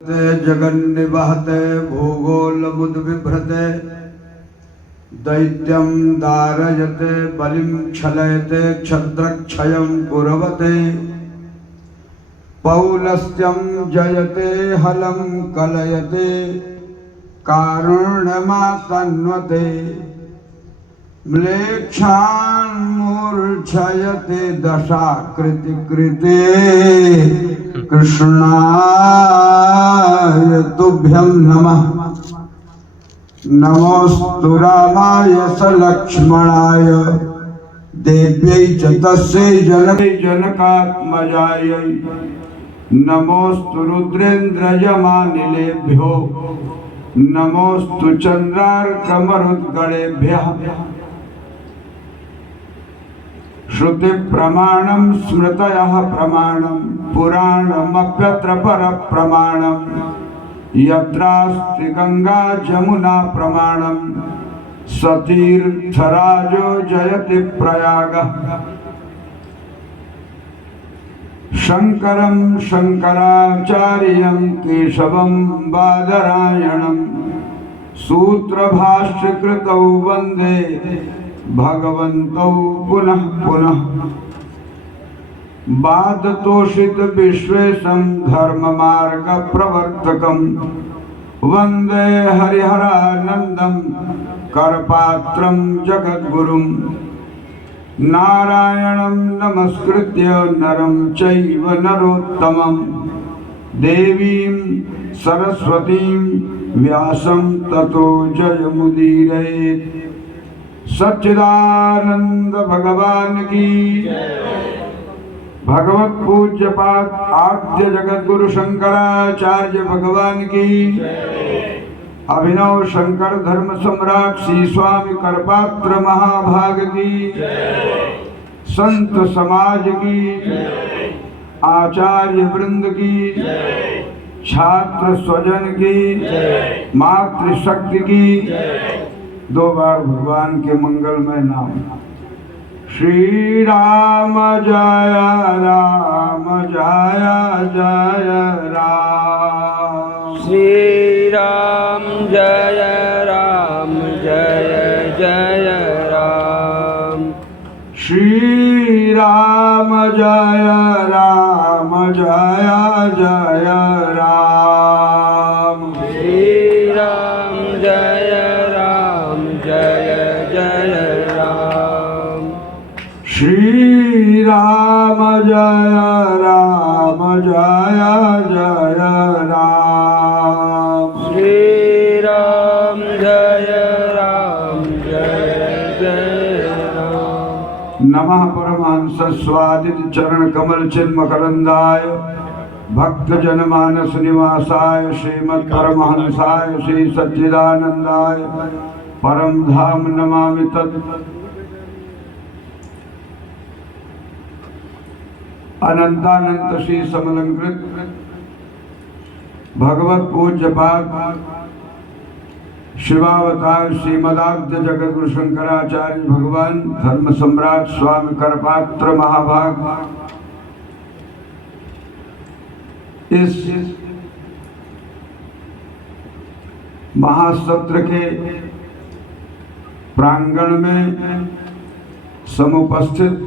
जगन्निवहते भूगोलमुद्बिभ्रते दैत्यं दारयते बलिं क्षलयते क्षत्रक्षयं कुर्वते पौलस्त्यं जयते हलं कलयते कारुण्यमातन्वते म्लेच्छान् मूर्छयते दशाकृतिकृते कृष्णाय तुभ्यं नमः। नमोस्तु रामाय सलक्ष्मणाय देव्यै च तस्यै जनकात्मजायै नमोस्तु रुद्रेन्द्रयमानिलेभ्यो नमोस्तु चन्द्रार्कमरुद्गणेभ्यः। श्रुति प्रमाणं स्मृतयः प्रमाणं पुराणमप्यत्र परप्रमाणं यत्रास्ति गंगा जमुना प्रमाणं सतीर्थराजो जयति प्रयागः। शंकरं शंकराचार्यं केशवं बादरायणं सूत्रभाष्यकृतौ वन्दे भगवन्तौ पुनः पुनः। बादतोषित विश्वेशं धर्ममार्ग प्रवर्तकं वन्दे हरिहरानन्दं करपात्रं जगद्गुरुं। नारायणं नमस्कृत्य नरं चैव नरोत्तमं देवीं सरस्वतीं व्यासं ततो जयमुदीरयेत्। सच्चिदानंद भगवान की भगवत पूज्यपाद आद्य जगत गुरु शंकराचार्य भगवान की अभिनव शंकर धर्म सम्राट श्री स्वामी करपात्र महाभाग की संत समाज की आचार्य वृंद की छात्र स्वजन की मातृशक्ति की दो बार भगवान के मंगलमय नाम। श्री राम जय राम जय जय राम। श्री राम जय राम जय जय राम। श्री राम जय राम जय जय राम। श्री राम जय राम जय जय राम। श्री राम जय राम जय जय राम। श्री राम जय राम जय जय राम। नमः परमहंस स्वादित चरण कमल चिन्मकरंदाय भक्त जनमानस निवासाय श्रीमद् परमहंसाय श्री सच्चिदानंदाय परम धाम नमामि तत्। अनंतानंत श्री समलंकृत भगवत पूज्यपाद शिवावतार श्रीमदाद्य जगत गुरु शंकराचार्य भगवान धर्म सम्राट स्वामी करपात्र महाभाग इस महासत्र के प्रांगण में समुपस्थित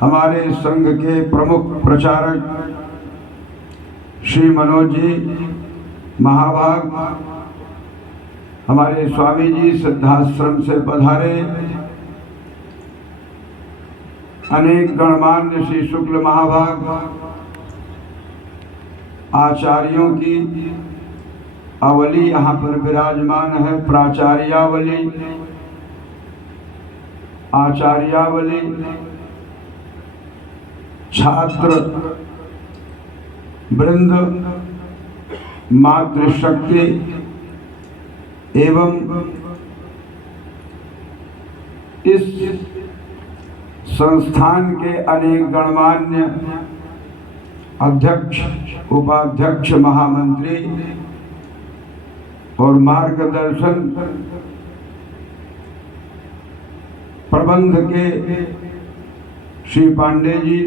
हमारे संघ के प्रमुख प्रचारक श्री मनोज जी महाभाग, हमारे स्वामी जी सिद्धाश्रम से पधारे, अनेक गणमान्य श्री शुक्ल महाभाग, आचार्यों की अवली यहाँ पर विराजमान है, प्राचार्यावली, आचार्यावली, छात्र वृंद, मातृशक्ति एवं इस संस्थान के अनेक गणमान्य अध्यक्ष, उपाध्यक्ष, महामंत्री और मार्गदर्शन प्रबंध के श्री पांडे जी,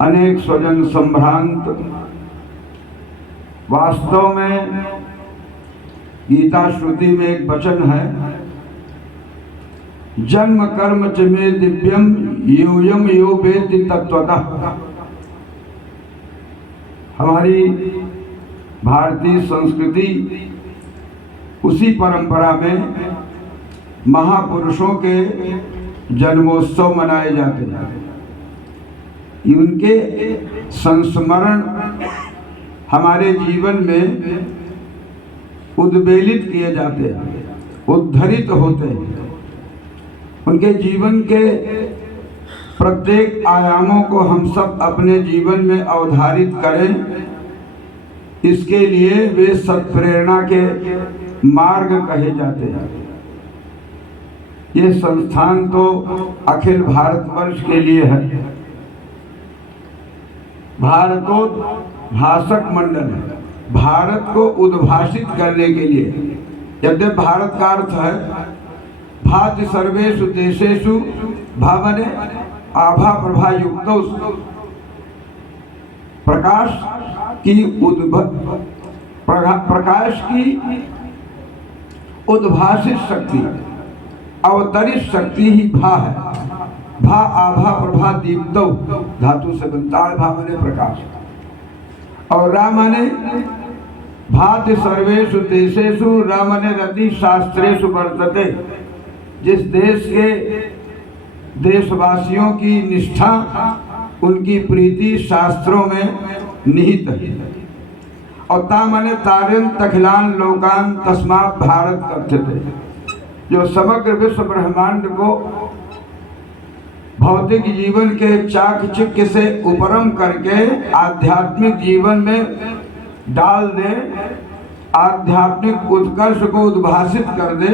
अनेक स्वजन संभ्रांत वास्तव में गीता श्रुति में एक वचन है, जन्म कर्म च मे दिव्यम यूयम यो वेत्ति तत्वतः। हमारी भारतीय संस्कृति उसी परंपरा में महापुरुषों के जन्मोत्सव मनाए जाते हैं, उनके संस्मरण हमारे जीवन में उद्वेलित किए जाते हैं, उद्धरित होते हैं। उनके जीवन के प्रत्येक आयामों को हम सब अपने जीवन में अवधारित करें, इसके लिए वे सत्प्रेरणा के मार्ग कहे जाते हैं। ये संस्थान तो अखिल भारतवर्ष के लिए है, भारतोद्भाषक मंडल है, भारत को उद्भाषित करने के लिए। यद्यपि भारत का अर्थ है भाति सर्वेषु देशेषु भावने आभा प्रभा युक्तौ, प्रकाश की उद्भाषित शक्ति, अवतरित शक्ति ही भा है। भा आभा प्रभा दीप्तौ धातु से बनता है, भा माने प्रकाश, और रा माने भाति सर्वेषु देशेषु, रा माने रति शास्त्रेषु वर्तते। जिस देश के देशवासियों की निष्ठा, उनकी प्रीति शास्त्रों में निहित है। और ता माने तारन तखिलान लोकान तस्मात् भारत कथ्यते, जो समग्र विश्व ब्रह्मांड को भौतिक जीवन के चाकचक्य से उपरम करके आध्यात्मिक जीवन में डाल दे, आध्यात्मिक उत्कर्ष को उद्भाषित कर दे,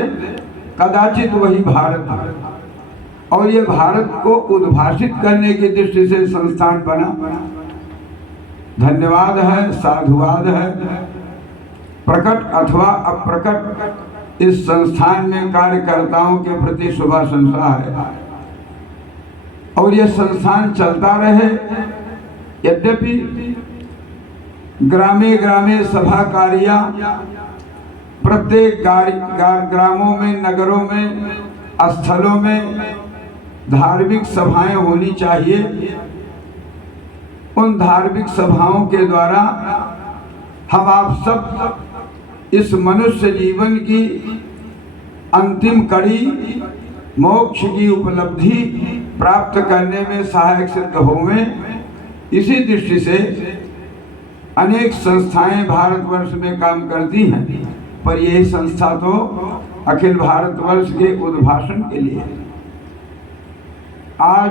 कदाचित वही भारत है। और ये भारत को उद्भाषित करने की दृष्टि से संस्थान बना। धन्यवाद है, साधुवाद है। प्रकट अथवा अप्रकट इस संस्थान में कार्यकर्ताओं के प्रति शुभ आशंसा है, और यह संस्थान चलता रहे। यद्यपि ग्रामे ग्रामे सभा कार्या, प्रत्येक ग्रामों में, नगरों में, स्थलों में धार्मिक सभाएं होनी चाहिए। उन धार्मिक सभाओं के द्वारा हम आप सब इस मनुष्य जीवन की अंतिम कड़ी मोक्ष की उपलब्धि प्राप्त करने में सहायक सिद्ध होंगे। इसी दृष्टि से अनेक संस्थाएं भारतवर्ष में काम करती हैं, पर यही संस्था तो अखिल भारतवर्ष के उद्भाषण के लिए। आज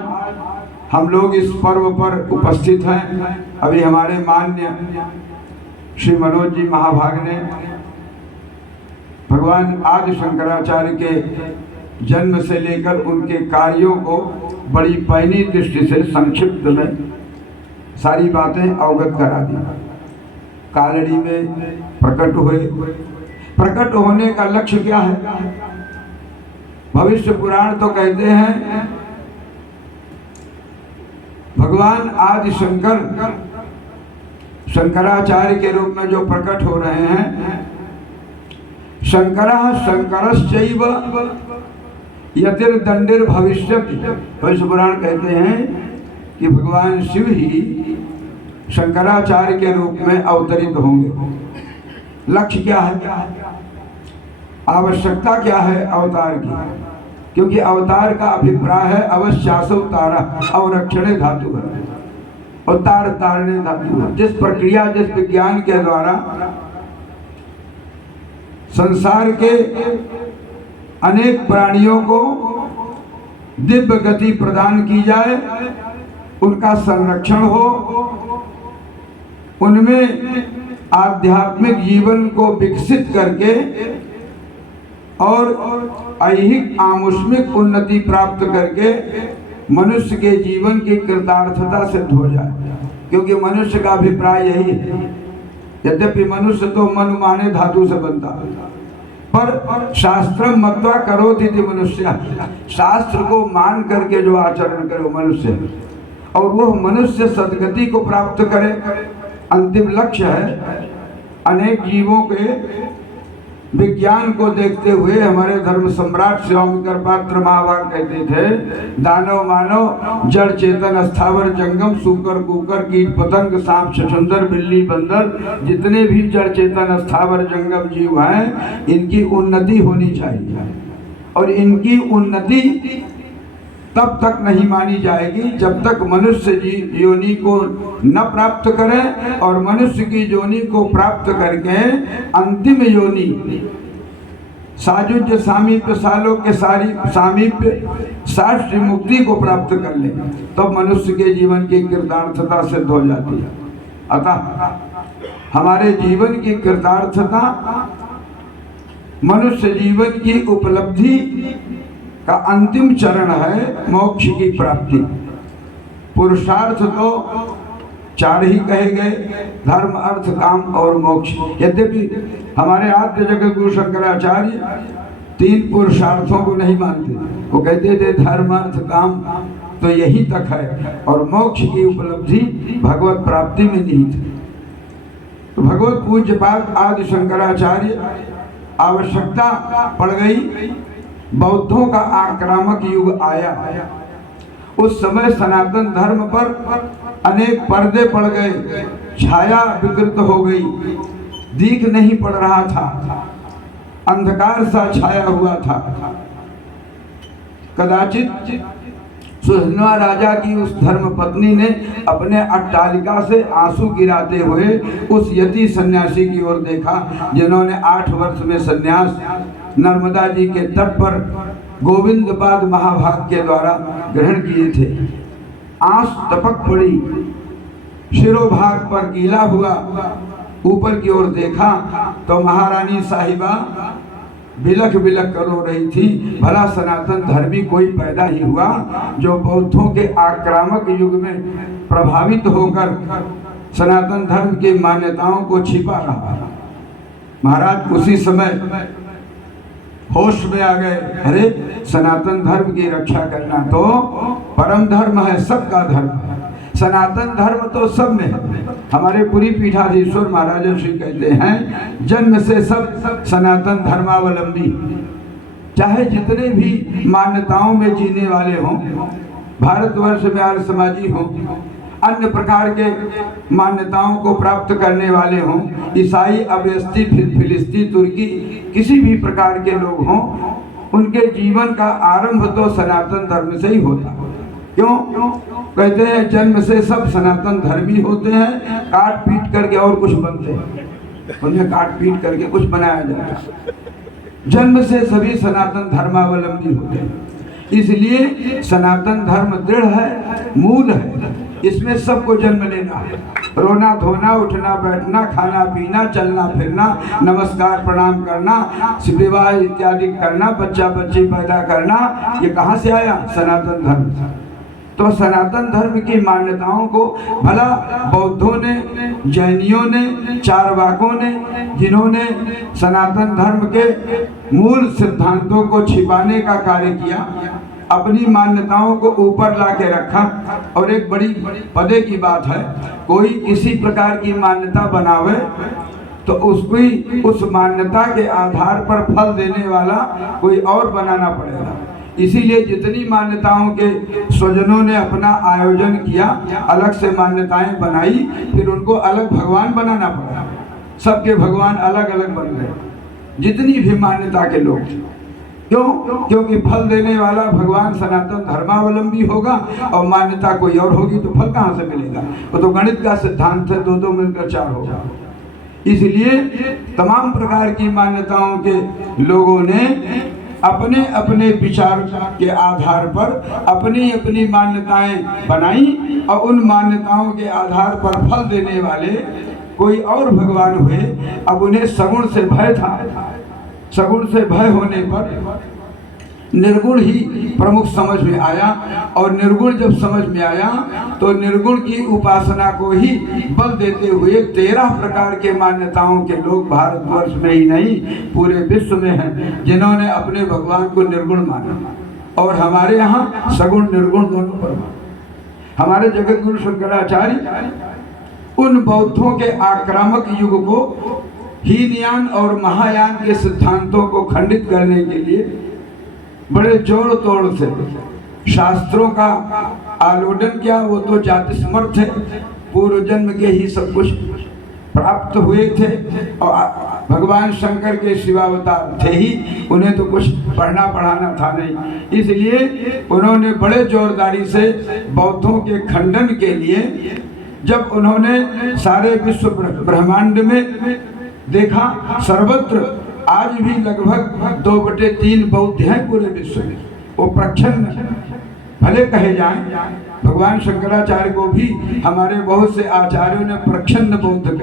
हम लोग इस पर्व पर उपस्थित हैं। अभी हमारे मान्य श्री मनोज जी महाभाग ने भगवान आदि शंकराचार्य के जन्म से लेकर उनके कार्यों को बड़ी पैनी दृष्टि से संक्षिप्त में सारी बातें अवगत करा दी। कालड़ी में प्रकट हुए। प्रकट होने का लक्ष्य क्या है? भविष्य पुराण तो कहते हैं भगवान आदि शंकराचार्य के रूप में जो प्रकट हो रहे हैं, शंकरः शंकरश्चैव यतिर्दंडिर भविष्यति। भविष्य पुराण कहते हैं कि भगवान शिव ही शंकराचार्य के रूप में अवतरित होंगे। लक्ष्य क्या है? आवश्यकता क्या है अवतार की? क्योंकि अवतार का अभिप्राय है अवश्यासोतारा, अवरक्षणे धातु है, अवतार तारणे धातु है। जिस प्रक्रिया, जिस विज्ञान के द्वारा संसार के अनेक प्राणियों को दिव्य गति प्रदान की जाए, उनका संरक्षण हो, उनमें आध्यात्मिक जीवन को विकसित करके और ऐहिक आमुष्मिक उन्नति प्राप्त करके मनुष्य के जीवन की कृतार्थता सिद्ध हो जाए। क्योंकि मनुष्य का अभिप्राय यही है। यद्यपि मनुष्य तो मनुमाने धातु से बनता है, पर शास्त्रम मत्वा करोति इति मनुष्य, शास्त्र को मान करके जो आचरण करे वो मनुष्य है। और वो मनुष्य सद्गति को प्राप्त करे, अंतिम लक्ष्य है अनेक जीवों के विज्ञान को देखते हुए हमारे धर्म सम्राट स्वामी पात्र महाभाग कहते थे, दानव मानव जड़ चेतन स्थावर जंगम सूकर कुकर कीट पतंग सांप छछुंदर बिल्ली बंदर जितने भी जड़ चेतन स्थावर जंगम जीव हैं, इनकी उन्नति होनी चाहिए। और इनकी उन्नति तब तक नहीं मानी जाएगी जब तक मनुष्य योनि को न प्राप्त करें, और मनुष्य की योनि को प्राप्त करके अंतिम योनि साजुज्य सामीप्य सालोक्य सामीप्य साष्ट मुक्ति को प्राप्त कर ले, तब मनुष्य के जीवन की कृतार्थता सिद्ध हो जाती है। अतः हमारे जीवन की कृतार्थता मनुष्य जीवन की उपलब्धि का अंतिम चरण है मोक्ष की प्राप्ति। पुरुषार्थ तो 4 ही कहे गए, धर्म अर्थ काम और मोक्ष। यद्यपि हमारे आद्य जगत गुरु शंकराचार्य 3 पुरुषार्थों को नहीं मानते, वो कहते थे धर्म अर्थ काम तो यही तक है, और मोक्ष की उपलब्धि भगवत प्राप्ति में निहित है। तो भगवत पूज्यपाद आदि शंकराचार्य आवश्यकता पड़ गई, बौद्धों का आक्रामक युग आया। उस समय सनातन धर्म पर अनेक पर्दे पड़ गए, छाया विकृत हो गई, दिख नहीं पड़ रहा था, अंधकार सा छाया हुआ था। कदाचित सुधन्वा राजा की उस धर्म पत्नी ने अपने अट्टालिका से आंसू गिराते हुए उस यति सन्यासी की ओर देखा, जिन्होंने 8 वर्ष में सन्यास नर्मदा जी के तट पर गोविंदपाद महाभाग के द्वारा ग्रहण किए थे। आंस टपक पड़ी, शिरोभाग पर गीला हुआ, ऊपर की ओर देखा तो महारानी साहिबा बिलख बिलख कर रो रही थी। भला सनातन धर्मी कोई पैदा ही हुआ जो बौद्धों के आक्रामक युग में प्रभावित होकर सनातन धर्म की मान्यताओं को छिपा रहा। महाराज उसी समय होश में आ गए, अरे सनातन धर्म की रक्षा करना तो परम धर्म है, सबका धर्म है, सनातन धर्म तो सब में है। हमारे पुरी पीठाधीश्वर महाराज श्री कहते हैं, जन्म से सब सनातन धर्मावलंबी, चाहे जितने भी मान्यताओं में जीने वाले हों, भारतवर्ष में आर्य समाजी हों, अन्य प्रकार के मान्यताओं को प्राप्त करने वाले हों, ईसाई अबेस्ती फिलिस्ती तुर्की किसी भी प्रकार के लोग हों, उनके जीवन का आरंभ तो सनातन धर्म से ही होता। क्यों? कहते हैं जन्म से सब सनातन धर्मी होते हैं, काट पीट करके और कुछ बनते हैं, उन्हें काट पीट करके कुछ बनाया जाता है। जन्म से सभी सनातन धर्मावलंबी होते हैं, इसलिए सनातन धर्म दृढ़ है, मूल है, इसमें सबको जन्म लेना है। रोना धोना, उठना बैठना, खाना पीना, चलना फिरना, नमस्कार प्रणाम करना, विवाह इत्यादि करना, बच्चा बच्ची पैदा करना, ये कहाँ से आया? सनातन धर्म। तो सनातन धर्म की मान्यताओं को भला बौद्धों ने, जैनियों ने, चारवाकों ने, जिन्होंने सनातन धर्म के मूल सिद्धांतों को छिपाने का कार्य किया, अपनी मान्यताओं को ऊपर ला के रखा। और एक बड़ी पदे की बात है, कोई किसी प्रकार की मान्यता बनावे तो उसको उस मान्यता के आधार पर फल देने वाला कोई और बनाना पड़ेगा। इसीलिए जितनी मान्यताओं के स्वजनों ने अपना आयोजन किया, अलग से मान्यताएं बनाई, फिर उनको अलग भगवान बनाना पड़ा। सबके भगवान अलग अलग बन गए, जितनी भी मान्यता के लोग थे। क्यों? क्योंकि फल देने वाला भगवान सनातन धर्मावलंबी होगा और मान्यता कोई और होगी तो फल कहाँ से मिलेगा? वो तो गणित का सिद्धांत है, 2 मिलकर 4 होगा। इसलिए तमाम प्रकार की मान्यताओं के लोगों ने अपने अपने विचार के आधार पर अपनी अपनी मान्यताएं बनाई, और उन मान्यताओं के आधार पर फल देने वाले कोई और भगवान हुए। अब उन्हें सगुण से भय था, सगुण से भय होने पर निर्गुण ही प्रमुख समझ में आया, और निर्गुण जब समझ में आया तो निर्गुण की उपासना को ही बल देते हुए 13 प्रकार के मान्यताओं के लोग भारतवर्ष में ही नहीं पूरे विश्व में हैं, जिन्होंने अपने भगवान को निर्गुण माना। और हमारे यहाँ सगुण निर्गुण दोनों पर हमारे जगत गुरु शंकराचार्य उन बौद्धों के आक्रामक युग को हीनयान और महायान के सिद्धांतों को खंडित करने के लिए बड़े जोड़ तोड़ से शास्त्रों का आलोडन किया। वो तो जाति समर्थ है, पूर्व जन्म के ही सब कुछ प्राप्त हुए थे और भगवान शंकर के शिवावतार थे ही, उन्हें तो कुछ पढ़ना पढ़ाना था नहीं। इसलिए उन्होंने बड़े जोरदारी से बौद्धों के खंडन के लिए, जब उन्होंने सारे विश्व ब्रह्मांड में देखा, सर्वत्र आज भी लगभग 2/3 बौद्ध हैं पूरे विश्व में। वो प्रच्छन्न भले कहे जाएं, भगवान शंकराचार्य को भी हमारे बहुत से आचार्यों ने प्रच्छन्न बौद्ध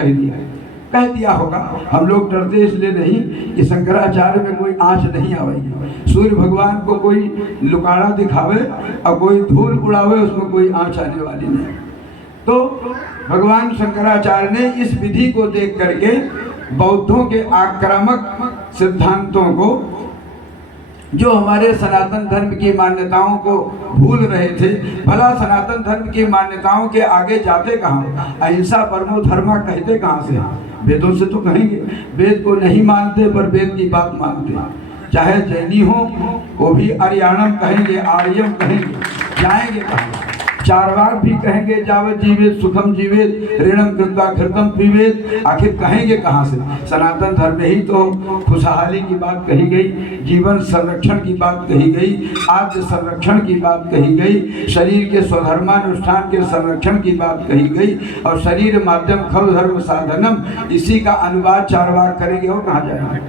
कह दिया होगा। हम लोग डरते इसलिए नहीं कि शंकराचार्य में कोई आँच नहीं आवेगी। सूर्य भगवान को कोई लुकाड़ा दिखावे और कोई धूल उड़ावे, उसमें कोई आँच आने वाली नहीं। तो भगवान शंकराचार्य ने इस विधि को देख करके बौद्धों के आक्रामक सिद्धांतों को, जो हमारे सनातन धर्म की मान्यताओं को भूल रहे थे, भला सनातन धर्म की मान्यताओं के आगे जाते कहाँ? अहिंसा परमो धर्मा कहते कहाँ से? वेदों से तो कहेंगे। वेद को नहीं मानते पर वेद की बात मानते। चाहे जैनी हो वो भी आर्याणम कहेंगे, आर्यम कहेंगे, जाएंगे कहाँ? चारवाक भी कहेंगे जावत जीवेत सुखम जीवेत ऋणम कृत्वा घृतम पीवेत। आखिर कहेंगे कहाँ से? सनातन धर्म में ही तो खुशहाली की बात कही गई, जीवन संरक्षण की बात कही गई, आद्य संरक्षण की बात कही गई, शरीर के स्वधर्मानुष्ठान के संरक्षण की बात कही गई, और शरीर माध्यम खल धर्म साधनम, इसी का अनुवाद चारवाक करेंगे और कहाँ जाएंगे?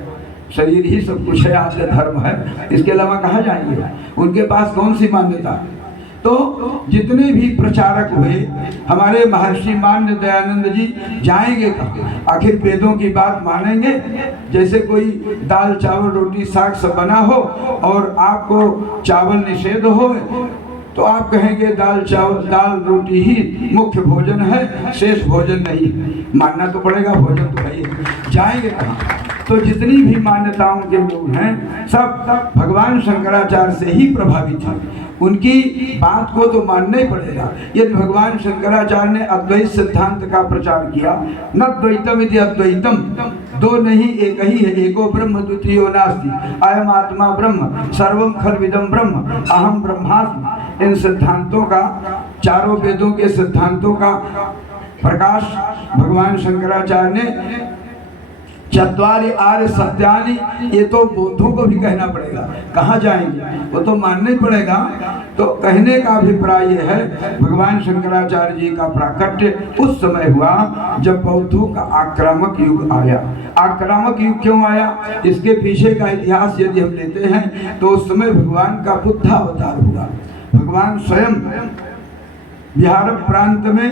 शरीर ही सब कुछ है, आद्य धर्म है, इसके अलावा कहाँ जाएंगे? उनके पास कौन सी मान्यता? तो जितने भी प्रचारक हुए हमारे महर्षि मान्य दयानंद जी, जाएंगे कहाँ? आखिर वेदों की बात मानेंगे? जैसे कोई दाल चावल रोटी साग सब बना हो और आपको चावल निषेध हो तो आप कहेंगे दाल चावल दाल रोटी ही मुख्य भोजन है, शेष भोजन नहीं। मानना तो पड़ेगा, भोजन तो है ही। जाएंगे कहाँ? तो जितनी भी मान्यताओं के लोग हैं सब भगवान शंकराचार्य से ही प्रभावित हैं। उनकी बात को तो मानना ही पड़ेगा। यदि भगवान शंकराचार्य ने अद्वैत सिद्धांत का प्रचार किया, न द्वैतम इति अद्वैतम, दो नहीं एक ही है, एको ब्रह्म द्वितीयो नास्ति, अयम आत्मा ब्रह्म सर्वम खल्विदम ब्रह्म अहम ब्रह्मास्मि, इन सिद्धांतों का, चारों वेदों के सिद्धांतों का प्रकाश भगवान शंकराचार्य ने चत्वारि आर्य सत्यानि, ये तो बौद्धों को भी कहना पड़ेगा। कहाँ जाएंगे? वो तो मानना ही पड़ेगा। तो कहने का अभिप्राय ये है, भगवान शंकराचार्य जी का प्राकट्य उस समय हुआ जब बौद्धों का आक्रामक युग आया। आक्रामक युग क्यों आया? इसके पीछे का इतिहास यदि हम लेते हैं तो उस समय भगवान का बुद्धावतार हुआ। भगवान स्वयं बिहार प्रांत में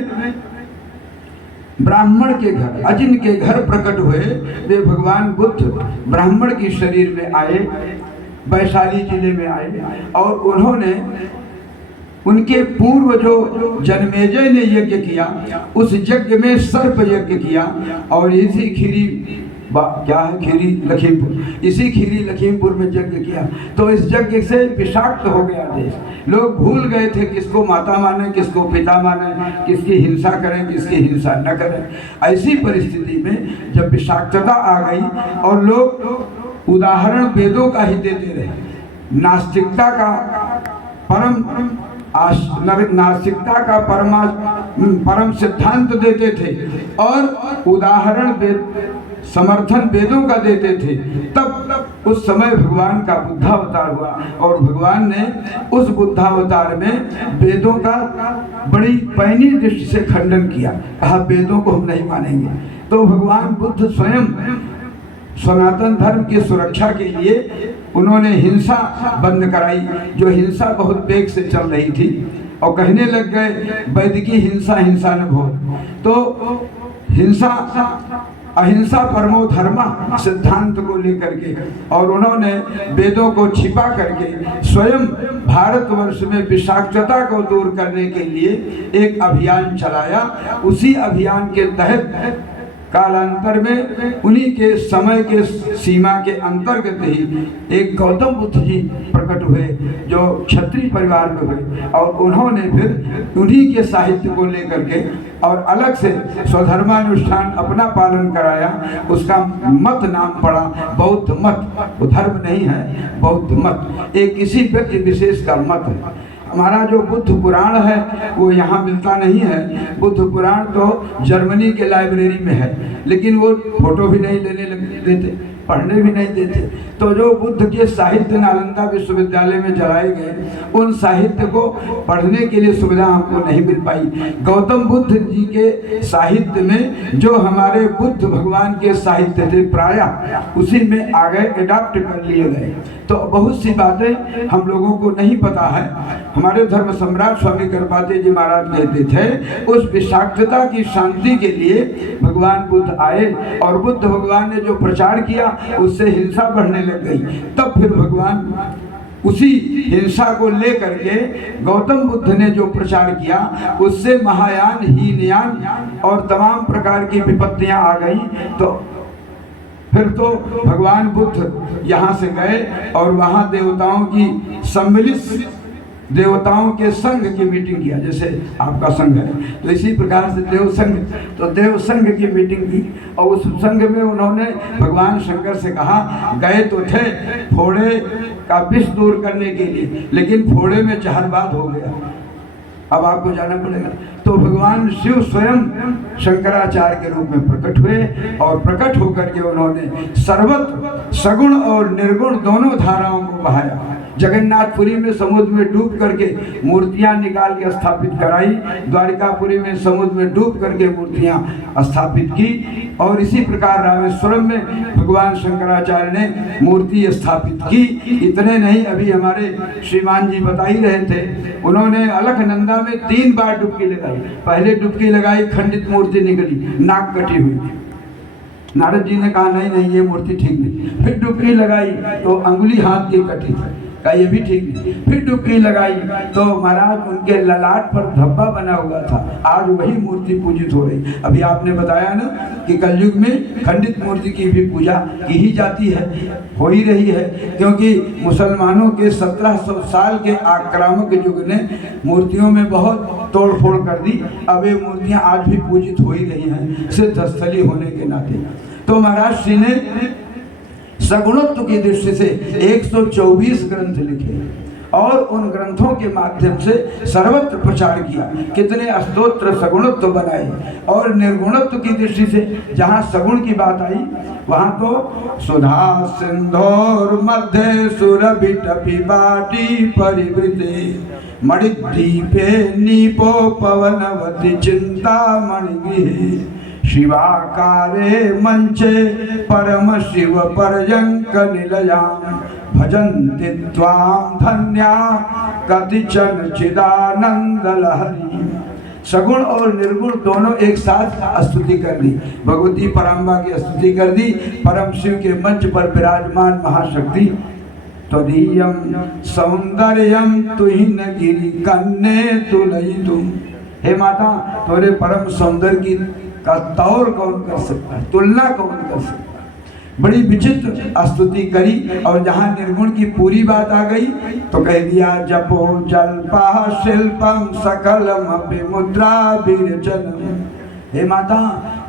ब्राह्मण के घर, अजिन के घर प्रकट हुए। वे भगवान बुद्ध ब्राह्मण की शरीर में आए, वैशाली जिले में आए, और उन्होंने उनके पूर्व जो जन्मेजय ने यज्ञ किया, उस यज्ञ में सर्प यज्ञ किया, और इसी खीरी क्या है, खीरी लखीमपुर, इसी खीरी लखीमपुर में यज्ञ किया। तो इस यज्ञ से विषाक्त हो गया देश। लोग भूल गए थे किसको माता माने, किसको पिता माने, किसकी हिंसा करें, किसकी हिंसा न करें। ऐसी परिस्थिति में जब विषाक्तता आ गई और लोग उदाहरण वेदों का ही देते रहे, नास्तिकता का परम सिद्धांत देते थे और उदाहरण समर्थन वेदों का देते थे, तब उस समय भगवान का बुद्धावतार हुआ। और भगवान ने उस बुद्धावतार में वेदों का बड़ी पैनी दृष्टि से खंडन किया। कहा वेदों को हम नहीं मानेंगे। तो भगवान बुद्ध स्वयं सनातन धर्म की सुरक्षा के लिए उन्होंने हिंसा बंद कराई, जो हिंसा बहुत वेग से चल रही थी, और कहने लग गए वैदिकी हिंसा हिंसा न भो। तो हिंसा अहिंसा परमो धर्मा सिद्धांत को लेकर के, और उन्होंने वेदों को छिपा करके स्वयं भारतवर्ष में विषाक्तता को दूर करने के लिए एक अभियान चलाया। उसी अभियान के तहत कालांतर में उन्हीं के समय के सीमा के अंतर्गत ही एक गौतम बुद्ध जी प्रकट हुए, जो क्षत्रिय परिवार में हुए, और उन्होंने फिर उन्हीं के साहित्य को लेकर के और अलग से स्वधर्मानुष्ठान अपना पालन कराया, उसका मत नाम पड़ा बौद्ध मत। वो धर्म नहीं है, बौद्ध मत एक किसी व्यक्ति विशेष का मत है। हमारा जो बुद्ध पुराण है वो यहाँ मिलता नहीं है। बुद्ध पुराण तो जर्मनी के लाइब्रेरी में है, लेकिन वो फोटो भी नहीं लेने देते, पढ़ने भी नहीं देते। तो जो बुद्ध के साहित्य नालंदा विश्वविद्यालय में जलाए गए, उन साहित्य को पढ़ने के लिए सुविधा हमको नहीं मिल पाई। गौतम बुद्ध जी के साहित्य में जो हमारे बुद्ध भगवान के साहित्य थे प्रायः उसी में आ गए, एडॉप्ट कर लिए गए। तो बहुत सी बातें हम लोगों को नहीं पता है। हमारे धर्म सम्राट स्वामी करपात्री जी महाराज कहते थे उस विषाक्तता की शांति के लिए भगवान बुद्ध आए, और बुद्ध भगवान ने जो प्रचार किया उससे हिंसा बढ़ने लग गई। तब फिर भगवान उसी हिंसा को लेकर के गौतम बुद्ध ने जो प्रचार किया उससे महायान, हीनयान और तमाम प्रकार की विपत्तियां आ गई। तो फिर तो भगवान बुद्ध यहाँ से गए और वहाँ देवताओं की सम्मिलित देवताओं के संघ की मीटिंग किया, जैसे आपका संघ है तो इसी प्रकार से देव संघ, तो देव संघ की मीटिंग की। और उस संघ में उन्होंने भगवान शंकर से कहा, गए तो थे फोड़े का विष दूर करने के लिए, लेकिन फोड़े में जहरबाद हो गया, अब आपको जाना पड़ेगा। तो भगवान शिव स्वयं शंकराचार्य के रूप में प्रकट हुए, और प्रकट होकर के उन्होंने सर्वत्र सगुण और निर्गुण दोनों धाराओं को बहाया। जगन्नाथपुरी में समुद्र में डूब करके मूर्तियां निकाल के स्थापित कराई, द्वारिकापुरी में समुद्र में डूब करके मूर्तियां स्थापित की, और इसी प्रकार रामेश्वरम में भगवान शंकराचार्य ने मूर्ति स्थापित की। इतने नहीं, अभी हमारे श्रीमान जी बता ही रहे थे, उन्होंने अलकनंदा में 3 बार डुबकी लगाई। पहले डुबकी लगाई, खंडित मूर्ति निकली, नाक कटी हुई। नारद जी ने कहा नहीं नहीं ये मूर्ति ठीक नहीं। फिर डुबकी लगाई तो अंगुली हाथ की कटी थी, कहा ये भी ठीक नहीं। फिर डुबकी लगाई तो महाराज उनके ललाट पर धब्बा बना हुआ था। आज वही मूर्ति पूजित हो रही। अभी आपने बताया ना कि कलयुग में खंडित मूर्ति की भी पूजा की ही जाती है, हो ही रही है, क्योंकि मुसलमानों के 1700 साल के आक्रामक युग ने मूर्तियों में बहुत तोड़फोड़ कर दी। अब ये मूर्तियां आज भी पूजित हो ही रही हैं सिद्ध स्थली होने के नाते। तो महाराज श्री ने सगुणत्व की दृष्टि से 124 ग्रंथ लिखे और उन ग्रंथों के माध्यम से सर्वत्र प्रचार किया। कितने स्तोत्र सगुणत्व बनाए, और निर्गुणत्व की दृष्टि से जहाँ सगुण की बात आई वहाँ तो सुधा सिंधोर मध्य सुरभि टपी बाटी परिवृते मणिद्वीपे नीपो पवनवती चिंता मणिगृहे शिवाकारे मंचे परम शिव पर्यंक निलयाम भजन्ति त्वां धन्या कतिचन चिदानंद लहरी। सगुण और निर्गुण दोनों एक साथ स्तुति कर दी। भगवती पराम्बा की स्तुति कर दी। परम शिव के मंच पर विराजमान महाशक्ति त्वदीयं सौंदर्यं तुहिन गिरि कन्ने तुलयितुम। हे माता, तोरे परम सौंदर्य की का तौर कौन कर सकता है, तुलना कौन कर सकता है। बड़ी विचित्र स्तुति करी, और जहाँ निर्गुण की पूरी बात आ गई तो कह दिया जपो जल्पा शिल्पम सकलम विमुद्रा विरचनम। हे माता,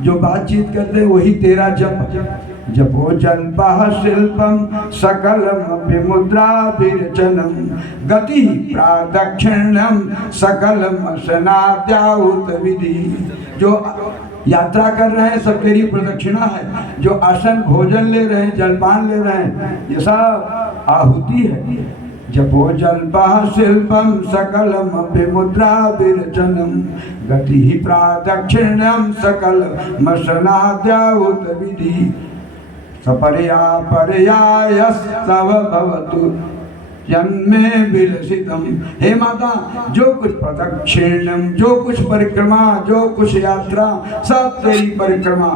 जो बातचीत करते वही तेरा जप। जपो जल्पा शिल्पम सकलम विमुद्रा विरचनम गति प्रादक्षिण्यम सकलम स्नात्याहुत विधि। जो यात्रा कर रहे हैं सब तेरी प्रदक्षिणा है, जो आसन भोजन ले रहे हैं, जलपान ले रहे हैं, ये सब आहुति है। जपो जल्पा शिल्पम सकलम विमुद्रा विरचनम गति प्रादक्षिण्यम सकलम स्नात्याहुत विधि सपर्या पर्यायस्तव भवतु जन्मे विलसितम। हे माता, जो कुछ प्रदक्षिणम, जो कुछ परिक्रमा, जो कुछ यात्रा, सब तेरी परिक्रमा,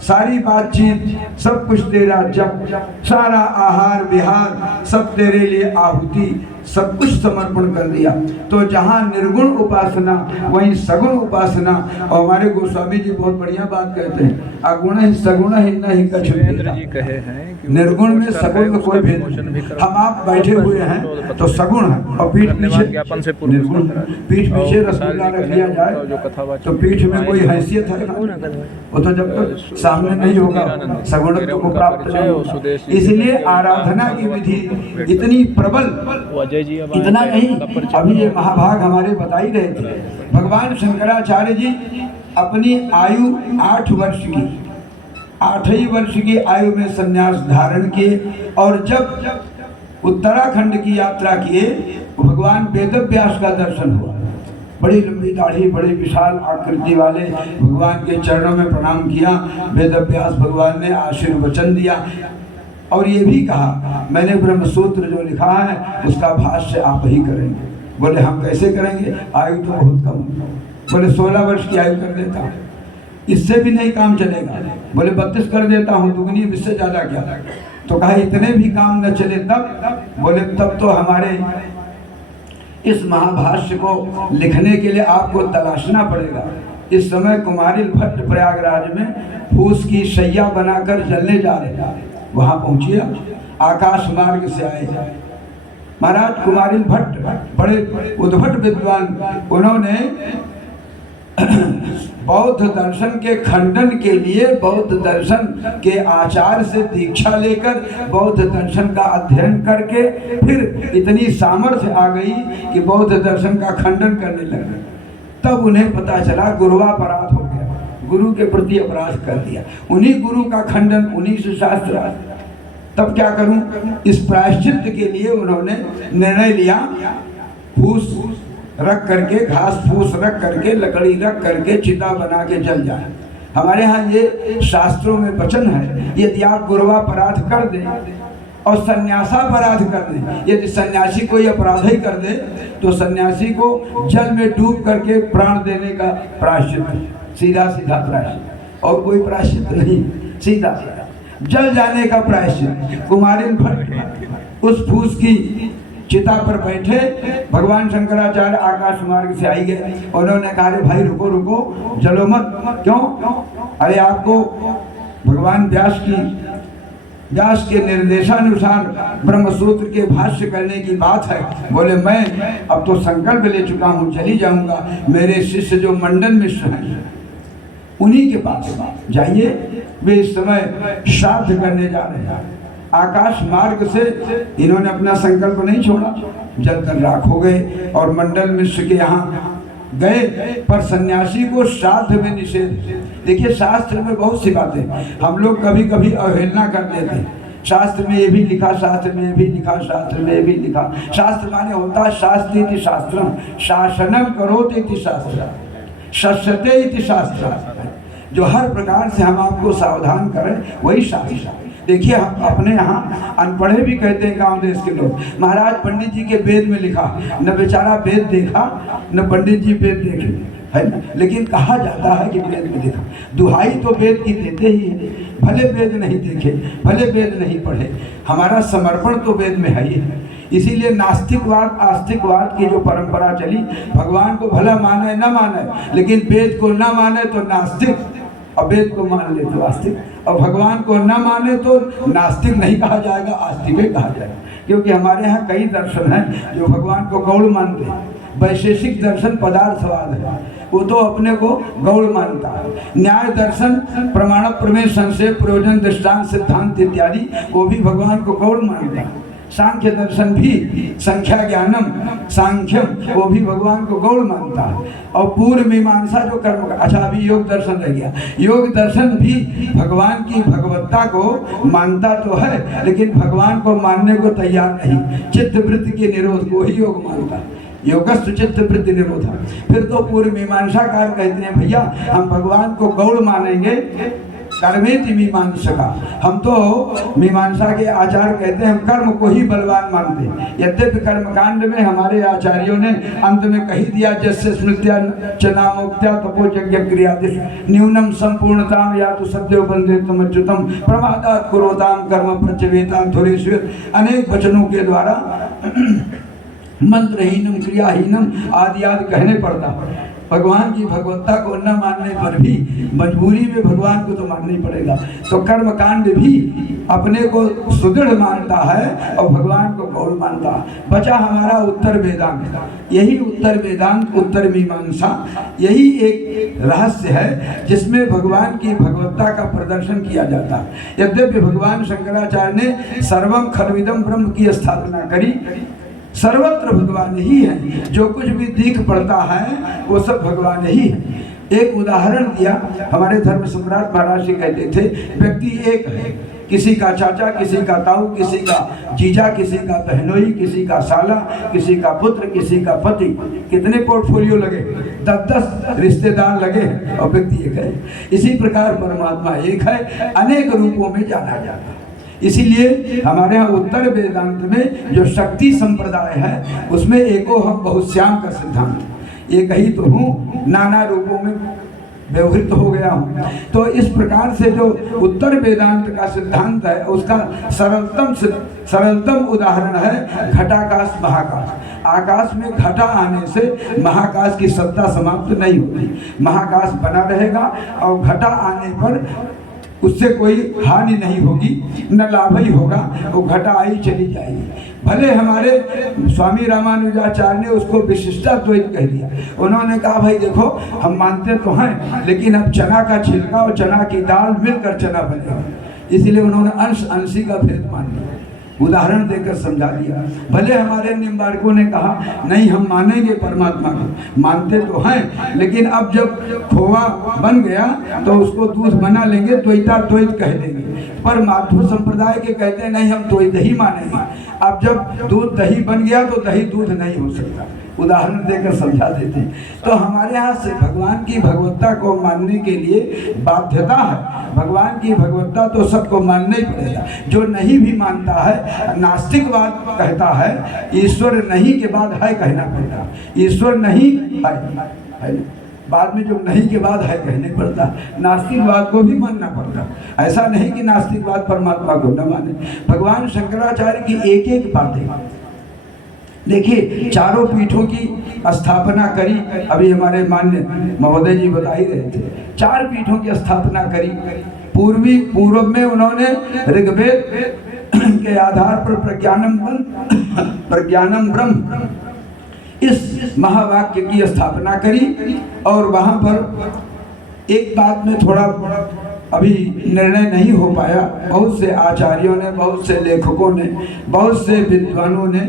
सारी बातचीत, सब कुछ तेरा जप, सारा आहार विहार सब तेरे लिए आहुति, सब कुछ समर्पण कर दिया। तो जहाँ निर्गुण उपासना वहीं सगुण उपासना। और हमारे गोस्वामी जी बहुत बढ़िया बात कहते हैं, अगुण ही सगुण ही नहीं कछु भेदा। निर्गुण में सगुण में कोई भेद नहीं। हम आप बैठे हुए हैं तो सगुण है और पीठ पीछे निर्गुण। पीठ पीछे रसगुल्ला रख दिया जाए तो पीठ में कोई हैसियत है? वो तो जब तक सामने नहीं होगा सगुणत्व को प्राप्त नहीं होगा। इसलिए आराधना की विधि इतनी प्रबल, इतना नहीं, अभी ये महाभाग हमारे बता ही रहे थे। भगवान शंकराचार्य जी अपनी आयु 8 वर्ष की, 8 वर्ष की आयु में संन्यास धारण किए। और जब उत्तराखंड की यात्रा किए भगवान वेदव्यास का दर्शन हुआ। बड़ी लंबी दाढ़ी, बड़ी विशाल आकृति वाले भगवान के चरणों में प्रणाम किया। वेदव्यास भगवान ने आशीर्वचन दिया और ये भी कहा, मैंने ब्रह्मसूत्र जो लिखा है उसका भाष्य आप ही करेंगे। बोले हम कैसे करेंगे, आयु तो बहुत कम है। बोले 16 वर्ष की आयु कर देता हूँ, इससे भी नहीं काम चलेगा। बोले 32 कर देता हूँ, दुगनी, इससे ज़्यादा क्या। तो कहा इतने भी काम न चले तब। बोले तब तो हमारे इस महाभाष्य को लिखने के लिए आपको तलाशना पड़ेगा। इस समय कुमारिल भट्ट प्रयागराज में फूस की शैया बनाकर जलने जा रहे हैं, वहाँ पहुँचिए, आकाश मार्ग से आए। महाराज कुमारिल भट्ट बड़े उद्भट विद्वान, उन्होंने बौद्ध दर्शन के खंडन के लिए बौद्ध दर्शन के आचार से दीक्षा लेकर बौद्ध दर्शन का अध्ययन करके फिर इतनी सामर्थ्य आ गई कि बौद्ध दर्शन का खंडन करने लगे। तब उन्हें पता चला गुरुवापराध हो गया, गुरु के प्रति अपराध कर दिया, उन्हीं गुरु का खंडन, उन्हीं से शास्त्र। तब क्या करूं, इस प्रायश्चित के लिए उन्होंने निर्णय लिया, फूस रख करके, घास फूस रख करके, लकड़ी रख करके चिता बना के जल जाए। हमारे यहाँ ये शास्त्रों में वचन है, यदि आप गुरुवापराध कर दें और सन्यासापराध कर दें, यदि सन्यासी कोई अपराध ही कर दे तो सन्यासी को जल में डूब करके प्राण देने का प्रायश्चित, सीधा सीधा प्रायश्चित, और कोई प्रायश्चित नहीं, सीधा जल जाने का प्रायश्चित। कुमारिल भट्ट उस फूस की चिता पर बैठे, भगवान शंकराचार्य आकाश मार्ग से आई गए। उन्होंने कहा रे भाई रुको रुको, जलो मत। क्यों? अरे आपको भगवान व्यास के निर्देशानुसार ब्रह्मसूत्र के भाष्य करने की बात है। बोले मैं अब तो संकल्प ले चुका हूँ, चली जाऊंगा। मेरे शिष्य जो मंडन मिश्र हैं उन्हीं के पास जाइए, वे इस समय श्राद्ध करने जा रहे हैं। आकाश मार्ग से इन्होंने अपना संकल्प नहीं छोड़ा, जलकर राख हो गए और मंडल मिश्र के यहाँ गए। पर सन्यासी को श्राद्ध में निषेध। देखिए शास्त्र में बहुत सी बातें हम लोग कभी कभी अवहेलना कर देते हैं। शास्त्र में ये भी लिखा, शास्त्र में ये भी लिखा, शास्त्र में ये भी लिखा। शास्त्र माने होता है शास्त्री इति शास्त्रम, शासनम करोति इति शास्त्र, शस्यते इति शास्त्र। जो हर प्रकार से हम आपको सावधान करें वही शास्त्र। देखिए हम अपने यहाँ अनपढ़े भी कहते हैं गांव देश के लोग, महाराज पंडित जी के वेद में लिखा, न बेचारा वेद देखा न पंडित जी वेद देखे, है ना। लेकिन कहा जाता है कि वेद में देखा, दुहाई तो वेद की देते ही है, भले वेद नहीं देखे, भले वेद नहीं पढ़े, हमारा समर्पण तो वेद में है ही है। इसीलिए नास्तिकवाद आस्तिकवाद की जो परंपरा चली, भगवान को भला माने न माने, लेकिन वेद को न माने तो नास्तिक, और वेद को मान ले तो आस्तिक, और भगवान को न माने तो नास्तिक नहीं कहा जाएगा, आस्तिक ही कहा जाएगा। क्योंकि हमारे यहाँ कई दर्शन हैं जो भगवान को गौड़ मानते हैं। वैशेषिक दर्शन पदार्थवाद है, वो तो अपने को गौड़ मानता है। न्याय दर्शन प्रमाण प्रमेय संशय प्रयोजन दृष्टांत सिद्धांत इत्यादि, वो भी भगवान को गौड़ मानता है। सांख्य दर्शन भी संख्या ज्ञानम सांख्यम, वो भी भगवान को गौड़ मानता है। और पूर्व मीमांसा जो कर्म का, अच्छा अभी योग दर्शन रह गया। योग दर्शन भी भगवान की भगवत्ता को मानता तो है, लेकिन भगवान को मानने को तैयार नहीं। चित्त वृत्ति के निरोध को ही योग मानता है, योगस्थ चित्त वृत्ति निरोधा। फिर तो पूर्व मीमांसाकार कहते हैं भैया हम भगवान को गौड़ मानेंगे, कर्मेति मीमांसका। हम तो मीमांसा के आचार्य कहते हैं हम कर्म को ही बलवान मानते हैं। यद्यपि कर्मकांड में हमारे आचार्यों ने अंत में कही दिया, जैसे स्मृत्या चनामोक्त्या तपोयज्ञ क्रियादिश न्यूनम संपूर्णताम या तो सद्यो बंदेतम अच्युतम प्रमादात् कुरोताम कर्म प्रचवेताम धुरेश्वर। अनेक वचनों के द्वारा मंत्रहीनम क्रियाहीनम आदि आदि कहने पड़ता। भगवान की भगवत्ता को न मानने पर भी मजबूरी में भगवान को तो मानना ही पड़ेगा। तो कर्म कांड भी अपने को सुदृढ़ मानता है और भगवान को गौर मानता है। बचा हमारा उत्तर वेदांत। यही उत्तर वेदांत, उत्तर मीमांसा, यही एक रहस्य है जिसमें भगवान की भगवत्ता का प्रदर्शन किया जाता है। यद्यपि भगवान शंकराचार्य ने सर्वम खलविदम ब्रह्म की स्थापना करी। सर्वत्र भगवान ही है, जो कुछ भी दिख पड़ता है वो सब भगवान ही है। एक उदाहरण दिया, हमारे धर्म सम्राट महाराज जी कहते थे, व्यक्ति एक है, किसी का चाचा, किसी का ताऊ, किसी का जीजा, किसी का बहनोई, किसी का साला, किसी का पुत्र, किसी का पति। कितने पोर्टफोलियो लगे, 10-10 रिश्तेदार लगे और व्यक्ति एक है। इसी प्रकार परमात्मा एक है, अनेक रूपों में जाना जाता है। इसीलिए हमारे यहाँ उत्तर वेदांत में जो शक्ति संप्रदाय है उसमें एको हम बहुश्याम का सिद्धांत, एक ही तो हूँ, नाना रूपों में व्यवहृत हो गया हूँ। तो इस प्रकार से जो उत्तर वेदांत का सिद्धांत है उसका सरलतम उदाहरण है घटाकाश महाकाश। आकाश में घटा आने से महाकाश की सत्ता समाप्त नहीं होती, महाकाश बना रहेगा और घटा आने पर उससे कोई हानि नहीं होगी, न लाभ ही होगा, वो घटा आई चली जाएगी। भले हमारे स्वामी रामानुजाचार्य ने उसको विशिष्टाद्वैत कह दिया। उन्होंने कहा भाई देखो हम मानते तो हैं लेकिन अब चना का छिलका और चना की दाल मिलकर चना बनेगा, इसलिए उन्होंने अंश अंशी का भेद मान लिया, उदाहरण देकर समझा दिया। भले हमारे निम्बार्कों ने कहा नहीं हम मानेंगे परमात्मा को, मानते तो हैं लेकिन अब जब खोआ बन गया तो उसको दूध बना लेंगे, द्वैताद्वैत कह देंगे। पर माधव संप्रदाय के कहते हैं नहीं हम द्वैत ही मानेंगे। अब जब दूध दही बन गया तो दही दूध नहीं हो सकता, उदाहरण देकर समझा देते हैं। तो हमारे यहाँ से भगवान की भगवत्ता को मानने के लिए बाध्यता है। भगवान की भगवत्ता तो सबको मानना ही पड़ेगा। जो नहीं भी मानता है, नास्तिकवाद कहता है ईश्वर नहीं के बाद है कहना पड़ता, ईश्वर नहीं है, बाद में जो नहीं के बाद है कहने पड़ता। नास्तिकवाद को भी मानना पड़ता, ऐसा नहीं कि नास्तिकवाद परमात्मा को न माने। भगवान शंकराचार्य की एक एक बातें देखिए, चारों पीठों की स्थापना करी, अभी हमारे मान्य महोदय जी बता ही रहे थे, 4 पीठों की स्थापना करी। पूर्व में उन्होंने ऋग्वेद के आधार पर प्रज्ञानम ब्रह्म इस महावाक्य की स्थापना करी। और वहाँ पर एक बात में थोड़ा अभी निर्णय नहीं हो पाया, बहुत से आचार्यों ने, बहुत से लेखकों ने, बहुत से विद्वानों ने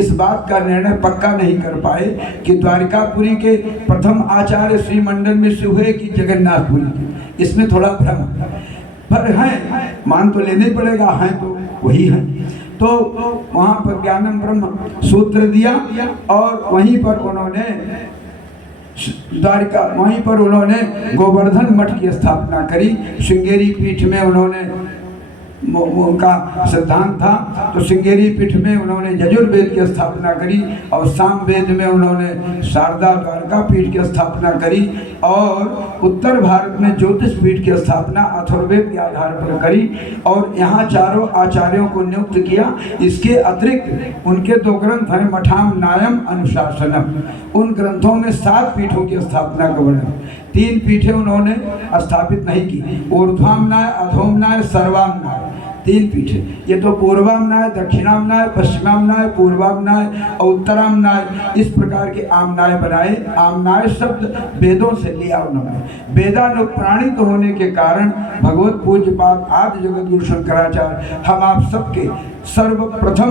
इस बात का निर्णय पक्का नहीं कर पाए कि द्वारिकापुरी के प्रथम आचार्य श्रीमंडल मिश्र हुए कि जगन्नाथपुरी। इसमें थोड़ा भ्रम पर है, मान तो लेने पड़ेगा, हैं तो वही है। तो वहाँ पर ज्ञानम ब्रह्म सूत्र दिया और वहीं पर उन्होंने द्वारिका, वहीं पर उन्होंने गोवर्धन मठ की स्थापना करी। श्रृंगेरी पीठ में उन्होंने उनका सिद्धांत था, तो श्रृंगेरी पीठ में उन्होंने यजुर्वेद की स्थापना करी और सामवेद में उन्होंने शारदा द्वारका पीठ की स्थापना करी और उत्तर भारत में ज्योतिष पीठ की स्थापना अथर्ववेद के आधार पर करी और यहाँ चारों आचार्यों को नियुक्त किया। इसके अतिरिक्त उनके 2 ग्रंथ हैं, मठाम नायम अनुशासनम। उन ग्रंथों में 7 पीठों की स्थापना का वर्णन, 3 पीठें उन्होंने स्थापित नहीं की, ऊर्ध्वामनाय, अधोमनाय, सर्वामनाय, 3 पीठे। ये तो पूर्वामनाय, दक्षिणामनाय, पश्चिमामनाय, पूर्वामनाय और उत्तरामनाय, इस प्रकार के आमनाय बनाए। आमनाय शब्द वेदों से लिया उन्होंने। वेदानुप्राणित होने के कारण भगवत पूज्यपाद आदि जगत गुरु शंकराचार्य हम आप सबके सर्वप्रथम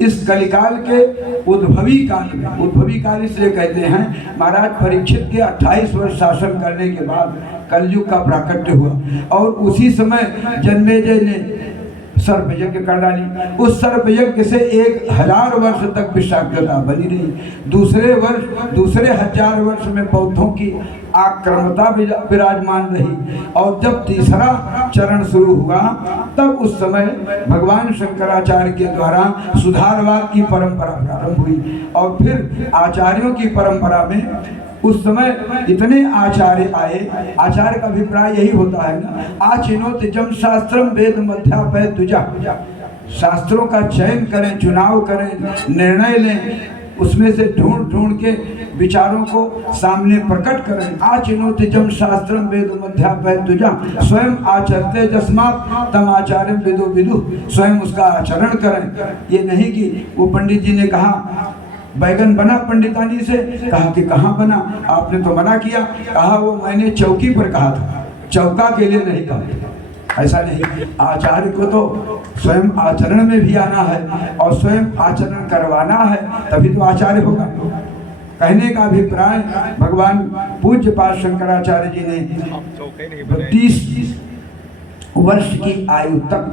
इस कलिकाल के उद्भवी काल में, उद्भवी काल इसलिए कहते हैं महाराज परीक्षित के 28 वर्ष शासन करने के बाद कलयुग का प्राकट्य हुआ और उसी समय जन्मेजय ने सर्प यज्ञ कर डाली। उस सर्प यज्ञ से 1000 वर्ष तक विषाक्तता बनी रही। दूसरे 1000 वर्ष में बौद्धों की आक्रमता विराजमान रही और जब तीसरा चरण शुरू हुआ तब उस समय भगवान शंकराचार्य के द्वारा सुधारवाद की परंपरा प्रारंभ हुई और फिर आचार्यों की परंपरा में उस समय इतने आचार्य आए। आचार्य का अभिप्राय यही होता है ना, आचिनोत जम शास्त्रम वेद मध्यापय तुजा, शास्त्रों का चयन करें, चुनाव करें, निर्णय लें, उसमें से ढूंढ ढूंढ के विचारों को सामने प्रकट करें। आचिनोतिजम शास्त्रम वेद मध्यापयद्विजा स्वयं आचरते जस्मात् तम आचार्य विदु विदु, स्वयं उसका आचरण करें। ये नहीं कि वो पंडित जी ने कहा बैगन बना पंडितानी से, कहा कि कहाँ बना, आपने तो मना किया, कहा वो मैंने चौकी पर कहा था, चौका के लिए नहीं कहा। ऐसा नहीं, आचार्य को तो स्वयं आचरण में भी आना है और स्वयं आचरण करवाना है, तभी तो आचार्य होगा। कहने का अभिप्राय भगवान पूज्य पाद शंकराचार्य जी ने 32 वर्ष की आयु तक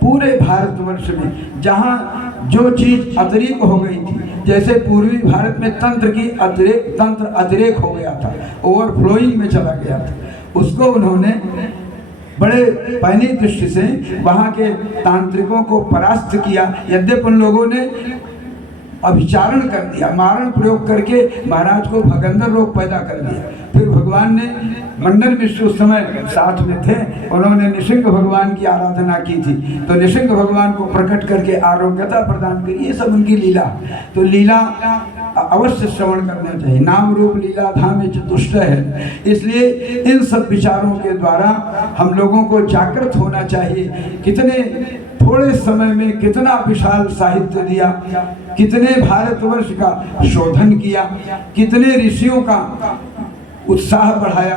पूरे भारतवर्ष में जहाँ जो चीज अतिरिक्त हो गई थी, जैसे पूर्वी भारत में तंत्र अतिरेक हो गया था, ओवरफ्लोइंग में चला गया था, उसको उन्होंने बड़े पैनी दृष्टि से वहाँ के तांत्रिकों को परास्त किया। यद्यपि उन लोगों ने अभिचारण कर दिया, मारण प्रयोग करके महाराज को भगंदर रोग पैदा कर दिया। फिर भगवान ने मंडन मिश्र उस समय साथ में थे, उन्होंने निसिंह भगवान की आराधना की थी, तो निसिंह भगवान को प्रकट करके आरोग्यता प्रदान करी। ये सब उनकी लीला। तो लीला अवश्य श्रवण करना चाहिए। नाम रूप लीला धाम चतुष्ट है, इसलिए इन सब विचारों के द्वारा हम लोगों को जागृत होना चाहिए। कितने थोड़े समय में कितना विशाल साहित्य दिया, कितने भारतवर्ष का शोधन किया, कितने ऋषियों का उत्साह बढ़ाया,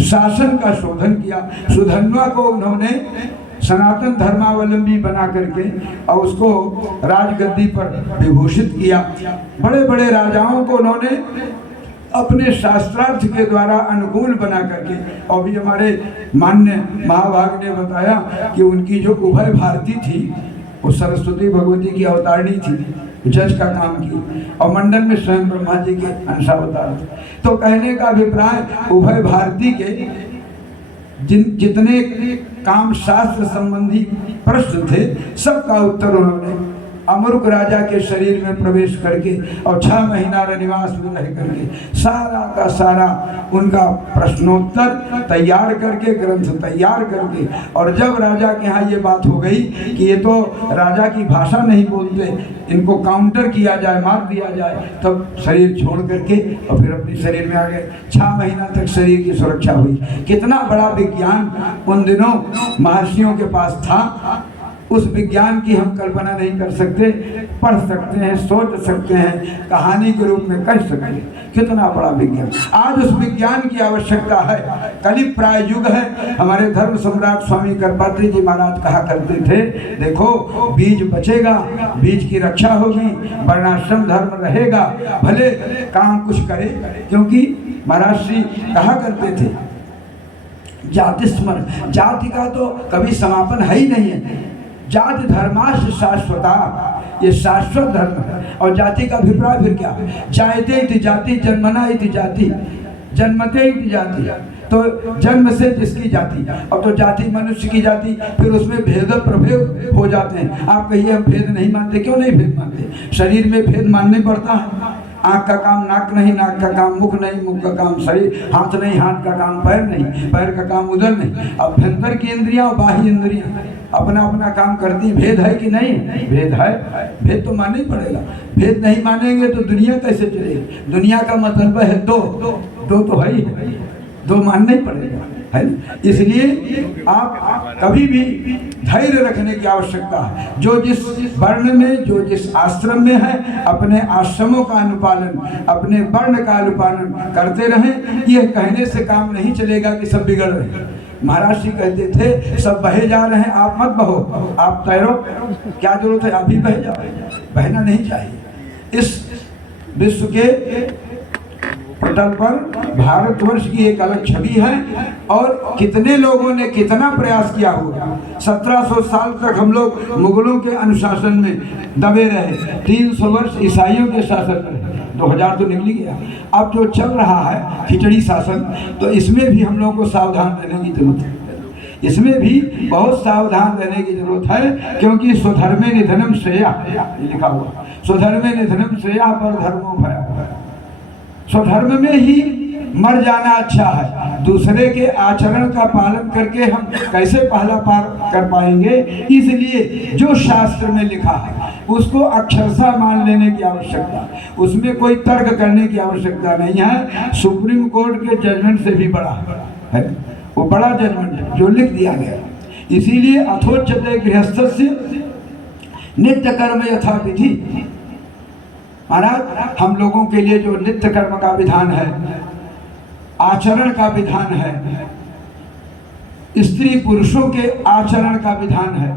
शासन का शोधन किया। सुधन्वा को उन्होंने सनातन धर्मावलंबी बना करके और उसको राजगद्दी पर विभूषित किया। बड़े बड़े राजाओं को उन्होंने अपने शास्त्रार्थ के द्वारा अनुकूल बना करके, और भी हमारे मान्य महाभाग ने बताया कि उनकी जो उभय भारती थी वो सरस्वती भगवती की अवतारणी थी, जज का काम की, और मंडन में स्वयं ब्रह्मा जी के अंशावतार थे। तो कहने का अभिप्राय उभय भारती के जितने काम शास्त्र संबंधी प्रश्न थे सबका उत्तर उन्होंने अमरुक राजा के शरीर में प्रवेश करके और 6 महीना रनिवास में रह करके सारा का सारा उनका प्रश्नोत्तर तैयार करके, ग्रंथ तैयार करके, और जब राजा के यहाँ ये बात हो गई कि ये तो राजा की भाषा नहीं बोलते, इनको काउंटर किया जाए, मार दिया जाए, तब शरीर छोड़ करके और फिर अपने शरीर में आ गए। 6 महीना तक शरीर की सुरक्षा हुई। कितना बड़ा विज्ञान उन दिनों महर्षियों के पास था, उस विज्ञान की हम कल्पना नहीं कर सकते। पढ़ सकते हैं, सोच सकते हैं, कहानी के रूप में कह सकते हैं, कितना बड़ा विज्ञान। आज उस विज्ञान की आवश्यकता है। कलि प्राय युग है। हमारे धर्म सम्राट स्वामी करपात्री जी महाराज कहा करते थे, देखो बीज बचेगा, बीज की रक्षा होगी, वर्णाश्रम धर्म रहेगा, भले काम कुछ करे। क्योंकि महाराज श्री कहा करते थे जाति स्मरण, जाति का तो कभी समापन है ही नहीं है। जाति धर्माश शाश्वता, ये शाश्वत धर्म है। और जाति का अभिप्राय फिर क्या है? जायते इति जाति, जन्मना इति जाति, जन्मते इति जाति, तो जन्म से जिसकी जाति। अब तो जाति मनुष्य की जाति, फिर उसमें भेद प्रभेद हो जाते हैं। आप कहिए हम भेद नहीं मानते, क्यों नहीं भेद मानते? शरीर में भेद मानने पड़ता है। आँख का काम नाक नहीं, नाक का काम मुख नहीं, मुख का काम शरीर, हाथ नहीं, हाथ का काम पैर नहीं, पैर का काम उदर नहीं। अभ्यंतर की इंद्रियां और बाह्य इंद्रियां अपना अपना काम करती। भेद है कि नहीं? भेद है। भेद तो मानना ही पड़ेगा। भेद नहीं मानेंगे तो दुनिया कैसे चलेगी? दुनिया का मतलब है दो, दो तो है ही है, दो मानना ही पड़ेगा, है ना? इसलिए आप कभी भी धैर्य रखने की आवश्यकता है। जो जिस वर्ण में, जो जिस आश्रम में है, अपने आश्रमों का अनुपालन, अपने वर्ण का अनुपालन करते रहें। यह कहने से काम नहीं चलेगा कि सब बिगड़ रहे हैं। महाराज जी कहते थे सब बहे जा रहे हैं, आप मत बहो, आप तैरो, क्या जरूरत है, आप भी बह जाओ। बहना नहीं चाहिए। इस विश्व के पटल पर भारतवर्ष की एक अलग छवि है, और कितने लोगों ने कितना प्रयास किया होगा। 1700 साल तक हम लोग मुगलों के अनुशासन में दबे रहे, 300 वर्ष ईसाइयों के शासन में, 2000 तो निकल गया। अब जो चल रहा है खिचड़ी शासन, तो इसमें भी हम लोगों को सावधान रहने की जरूरत है। इसमें भी बहुत सावधान रहने की जरूरत है, क्योंकि स्वधर्मे निधनम श्रेया, लिखा हुआ, स्वधर्मे निधनम श्रेया पर धर्मो भया। स्वधर्म में ही मर जाना अच्छा है, दूसरे के आचरण का पालन करके हम कैसे पहला पार कर पाएंगे। इसलिए जो शास्त्र में लिखा है उसको अक्षरशः मान लेने की आवश्यकता, उसमें कोई तर्क करने की आवश्यकता नहीं है। सुप्रीम कोर्ट के जजमेंट से भी बड़ा है, वो बड़ा जजमेंट है जो लिख दिया गया। इसीलिए अथोच्यते गृहस्थस्य नित्य कर्म यथा विधि। महाराज हम लोगों के लिए जो नित्य कर्म का विधान है, आचरण का विधान है, स्त्री पुरुषों के आचरण का विधान है,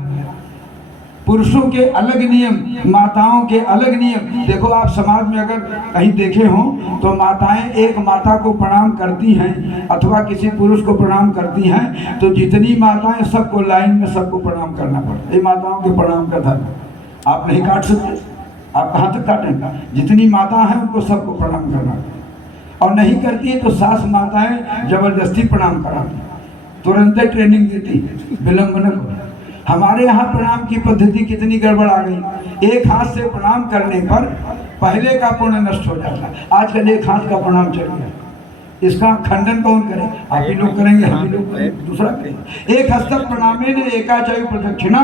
पुरुषों के अलग नियम, माताओं के अलग नियम। देखो आप समाज में अगर कहीं देखे हो तो माताएं एक माता को प्रणाम करती हैं अथवा किसी पुरुष को प्रणाम करती हैं, तो जितनी माताएं सबको लाइन में सबको प्रणाम करना पड़ता है। ये माताओं के प्रणाम का धर्म, आप नहीं काट सकते, आप कहाँ तक काटेंगे। जितनी माता हैं उनको सबको प्रणाम करना, और नहीं करती है तो सास माताएं जबरदस्ती प्रणाम कराती, तुरंत ट्रेनिंग देती, विलंब न करो। हमारे यहाँ प्रणाम की पद्धति कितनी गड़बड़ आ गई। एक हाथ से प्रणाम करने पर पहले का पुण्य नष्ट हो जाता है। आजकल एक हाथ का प्रणाम चल गया, इसका खंडन कौन करे? आप ही लोग करेंगे, हम ही लोग करेंगे, दूसरा करेंगे। एक हस्तक प्रणामे ने एकाचय प्रदक्षिणा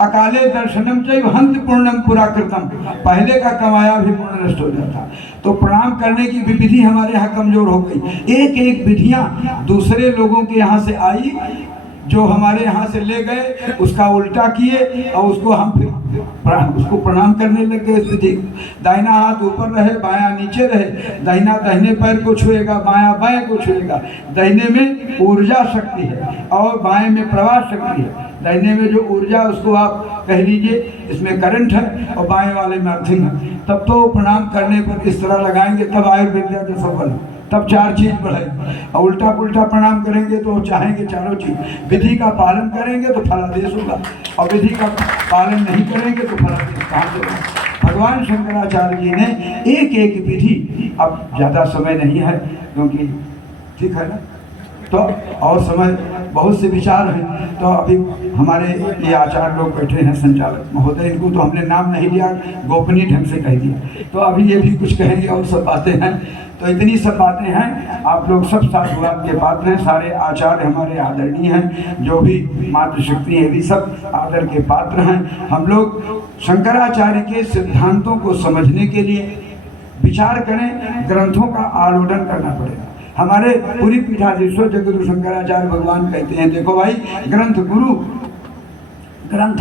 अकाले दर्शनम चैव हंत पूर्णम पुरा कृतम। पहले का कमाया भी पुण्य नष्ट हो जाता। तो प्रणाम करने की विधि हमारे यहाँ कमजोर हो गई। एक एक विधियां दूसरे लोगों के यहाँ से आई, जो हमारे यहाँ से ले गए उसका उल्टा किए और उसको हम फिर उसको प्रणाम करने लग गए। स्थिति दाहिना हाथ ऊपर रहे, बायां नीचे रहे, दाहिना दाहिने पैर को छुएगा, बायां बाएं को छुएगा। दाहिने में ऊर्जा शक्ति है और बाएं में प्रवाह शक्ति है। दाहिने में जो ऊर्जा उसको आप कह लीजिए इसमें करंट है और बाएं वाले में अर्थिंग है। तब तो प्रणाम करने पर इस तरह लगाएंगे तब आयुर्विद्या जो सफल है, तब चार चीज बढ़ेगी। और उल्टा पुल्टा प्रणाम करेंगे तो चाहेंगे चारों चीज। विधि का पालन करेंगे तो फलादेश होगा, और विधि का पालन नहीं करेंगे तो फलादेश कहाँ से होगा। भगवान शंकराचार्य जी ने एक एक विधि, अब ज़्यादा समय नहीं है क्योंकि ठीक है ना, तो और समय बहुत से विचार हैं। तो अभी हमारे ये आचार्य लोग बैठे हैं, संचालक महोदय, इनको तो हमने नाम नहीं लिया, गोपनीय ढंग से कह दिया। तो अभी ये भी कुछ कहेंगे और सब बातें हैं। तो इतनी सब बातें हैं। आप लोग सब साधुवाद के पात्र हैं, सारे आचार्य हमारे आदरणीय हैं, जो भी मातृशक्ति है भी सब आदर के पात्र हैं। हम लोग शंकराचार्य के सिद्धांतों को समझने के लिए विचार करें, ग्रंथों का आलोडन करना पड़ेगा। हमारे पूरी पीठाधीश्वर जगद्गुरु शंकराचार्य भगवान कहते हैं, देखो भाई ग्रंथ गुरु, ग्रंथ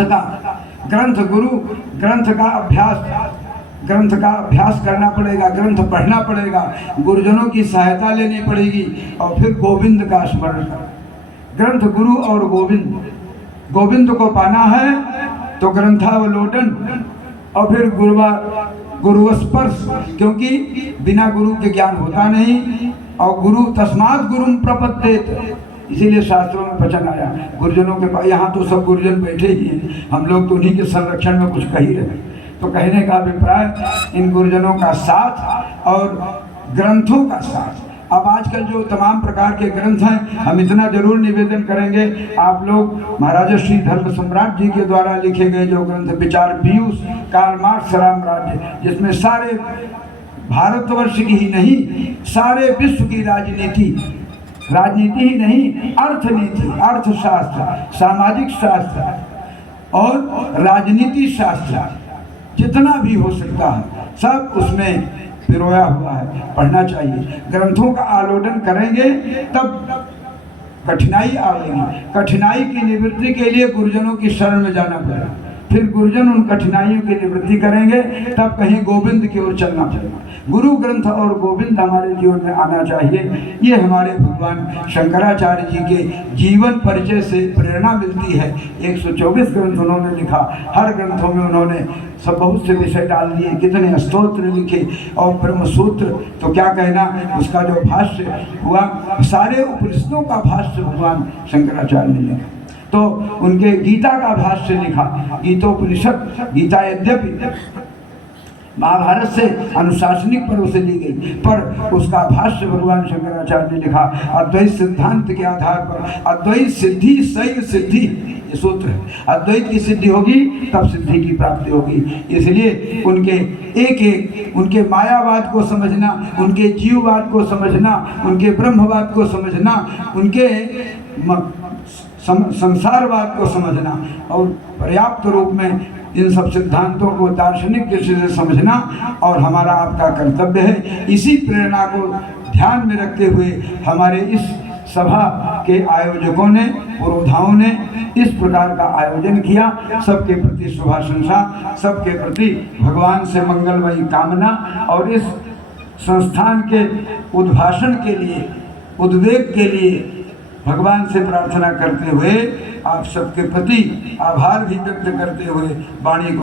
का अभ्यास करना पड़ेगा, ग्रंथ पढ़ना पड़ेगा, गुरुजनों की सहायता लेनी पड़ेगी और फिर गोविंद का स्मरण कर। ग्रंथ गुरु और गोविंद को पाना है तो ग्रंथावलोकन और फिर गुरुस्पर्श, क्योंकि बिना गुरु के ज्ञान होता नहीं। और गुरु तस्मात् गुरुम प्रपद्येत, इसीलिए शास्त्रों में वचन आया गुरुजनों के पास। यहाँ तो सब गुरुजन बैठे ही हैं, हम लोग तो उन्हीं के संरक्षण में कुछ कह ही रहे। तो कहने का अभिप्राय इन गुरुजनों का साथ और ग्रंथों का साथ। अब आजकल जो तमाम प्रकार के ग्रंथ हैं, हम इतना जरूर निवेदन करेंगे, आप लोग महाराजा श्री धर्म सम्राट जी के द्वारा लिखे गए जो ग्रंथ विचार पीयूष कार्ल मार्क्स रामराज्य, जिसमें सारे भारतवर्ष की ही नहीं सारे विश्व की राजनीति ही नहीं, अर्थनीति, अर्थशास्त्र, सामाजिक शास्त्र और राजनीति शास्त्र जितना भी हो सकता है सब उसमें पिरोया हुआ है, पढ़ना चाहिए। ग्रंथों का आलोडन करेंगे तब कठिनाई आएगी। कठिनाई की निवृत्ति के लिए गुरुजनों की शरण में जाना पड़ेगा, फिर गुरुजन उन कठिनाइयों की निवृत्ति करेंगे, तब कहीं गोविंद की ओर चलना पड़ेगा। गुरु ग्रंथ और गोविंद हमारे जीवन में आना चाहिए। ये हमारे भगवान शंकराचार्य जी के जीवन परिचय से प्रेरणा मिलती है। 124 ग्रंथ उन्होंने लिखा, हर ग्रंथों में उन्होंने सब बहुत से विषय डाल दिए, कितने स्तोत्र लिखे और ब्रह्म सूत्र तो क्या कहना, उसका जो भाष्य हुआ, सारे उपनिषदों का भाष्य भगवान शंकराचार्य ने लिखा। तो उनके गीता का भाष्य लिखा, गीतोपनिषद। गीता यद्यपि महाभारत से अनुशासनिक पर्व से ली गई, पर उसका भाष्य भगवान शंकराचार्य ने लिखा अद्वैत सिद्धांत के आधार पर। अद्वैत सिद्धि शैव सिद्धि, ये सूत्र है। अद्वैत की सिद्धि होगी तब सिद्धि की प्राप्ति होगी। इसलिए उनके एक एक उनके मायावाद को समझना, उनके जीववाद को समझना, उनके ब्रह्मवाद को समझना, उनके संसारवाद को समझना और पर्याप्त रूप में इन सब सिद्धांतों को दार्शनिक दृष्टि से समझना और हमारा आपका कर्तव्य है। इसी प्रेरणा को ध्यान में रखते हुए हमारे इस सभा के आयोजकों ने, पुरोधाओं ने इस प्रकार का आयोजन किया। सबके प्रति शुभाशंसा, सबके प्रति भगवान से मंगलमयी कामना और इस संस्थान के उद्भाषण के लिए, उद्वेग के लिए भगवान से प्रार्थना करते हुए आप सबके प्रति आभार भी व्यक्त करते हुए वाणी को